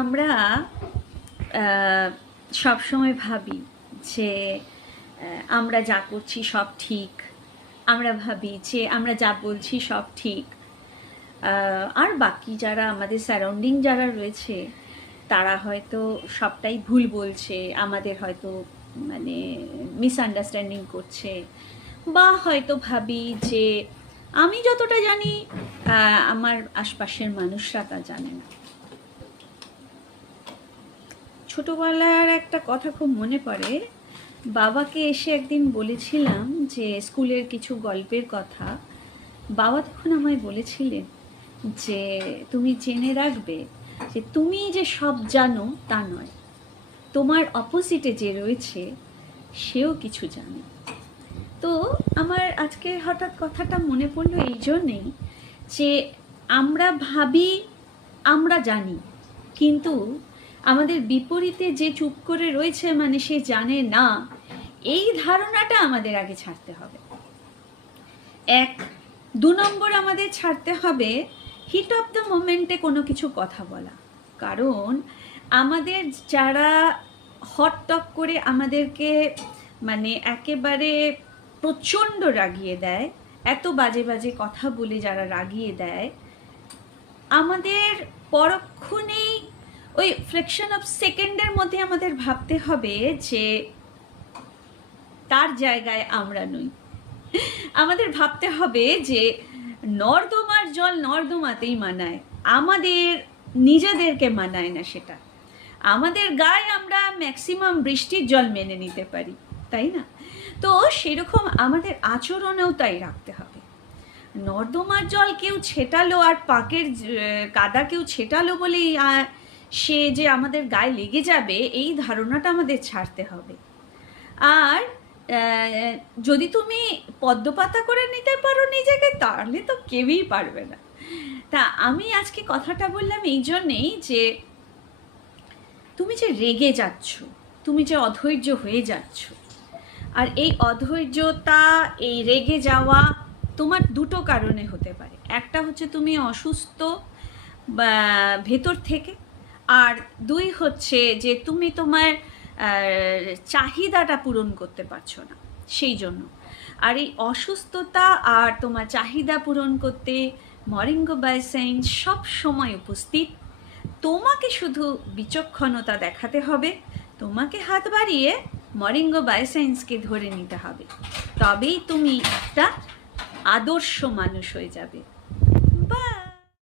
আমরা সবসময় ভাবি যে আমরা যা করছি সব ঠিক, আমরা ভাবি যে আমরা যা বলছি সব ঠিক, আর বাকি যারা আমাদের সারাউন্ডিং যারা রয়েছে তারা হয়তো সবটাই ভুল বলছে, আমাদের হয়তো মানে মিসআন্ডারস্ট্যান্ডিং করছে, বা হয়তো ভাবি যে আমি যতটা জানি আমার আশপাশের মানুষরা তা জানে না। ছোটবেলার একটা কথা খুব মনে পড়ে, বাবাকে এসে একদিন বলেছিলাম যে স্কুলের কিছু গল্পের কথা। বাবা তখন আমায় বলেছিলেন যে তুমি জেনে রাখবে যে তুমি যে সব জানো তা নয়, তোমার অপোজিটে যে রয়েছে সেও কিছু জানে। তো আমার আজকে হঠাৎ কথাটা মনে পড়লো এই জন্যেই যে আমরা ভাবি আমরা জানি, কিন্তু আমাদের বিপরীতে যে চুপ করে রয়েছে মানে সে জানে না, এই ধারণাটা আমাদের আগে ছাড়তে হবে। 2 নম্বর আমাদের ছাড়তে হবে হিট অফ দ্য মোমেন্টে কোনো কিছু কথা বলা। কারণ আমাদের যারা হট টক করে আমাদেরকে মানে একেবারে প্রচণ্ড রাগিয়ে দেয়, এত বাজে বাজে কথা বলে যারা রাগিয়ে দেয়, আমাদের পরক্ষণেই ওই ফ্র্যাকশন অফ সেকেন্ডের মধ্যে আমাদের ভাবতে হবে যে তার জায়গায় আমরা নই। আমাদের ভাবতে হবে যে নর্দমার জল নর্দমাতেই মানায়, আমাদের নিজেদেরকে মানায় না সেটা। আমাদের গায়ে আমরা ম্যাক্সিমাম বৃষ্টির জল মেনে নিতে পারি, তাই না? তো সেরকম আমাদের আচরণেও তাই রাখতে হবে। নর্দমার জল কেউ ছেটালো আর পাকের কাদা কেউ ছেটালো বলেই সে যে আমাদের গায়ে লেগে যাবে, এই ধারণাটা আমাদের ছাড়তে হবে। আর যদি তুমি পদ্মপাতা করে নিতে পারো নিজেকে, তাহলে তো কেউই পারবে না। তা আমি আজকে কথাটা বললাম এই জন্যেই যে তুমি যে রেগে যাচ্ছ, তুমি যে অধৈর্য হয়ে যাচ্ছ, আর এই অধৈর্যতা, এই রেগে যাওয়া তোমার 2টো কারণে হতে পারে। একটা হচ্ছে তুমি অসুস্থ বা ভেতর থেকে, আর 2 হচ্ছে যে তুমি তোমার চাহিদাটা পূরণ করতে পারছো না সেই জন্য। আর এই অসুস্থতা আর তোমার চাহিদা পূরণ করতে মরিঙ্গো বায়োসাইন্স সব সময় উপস্থিত। তোমাকে শুধু বিচক্ষণতা দেখাতে হবে, তোমাকে হাত বাড়িয়ে মরিঙ্গো বায়োসাইন্সকে ধরে নিতে হবে, তবেই তুমি একটা আদর্শ মানুষ হয়ে যাবে।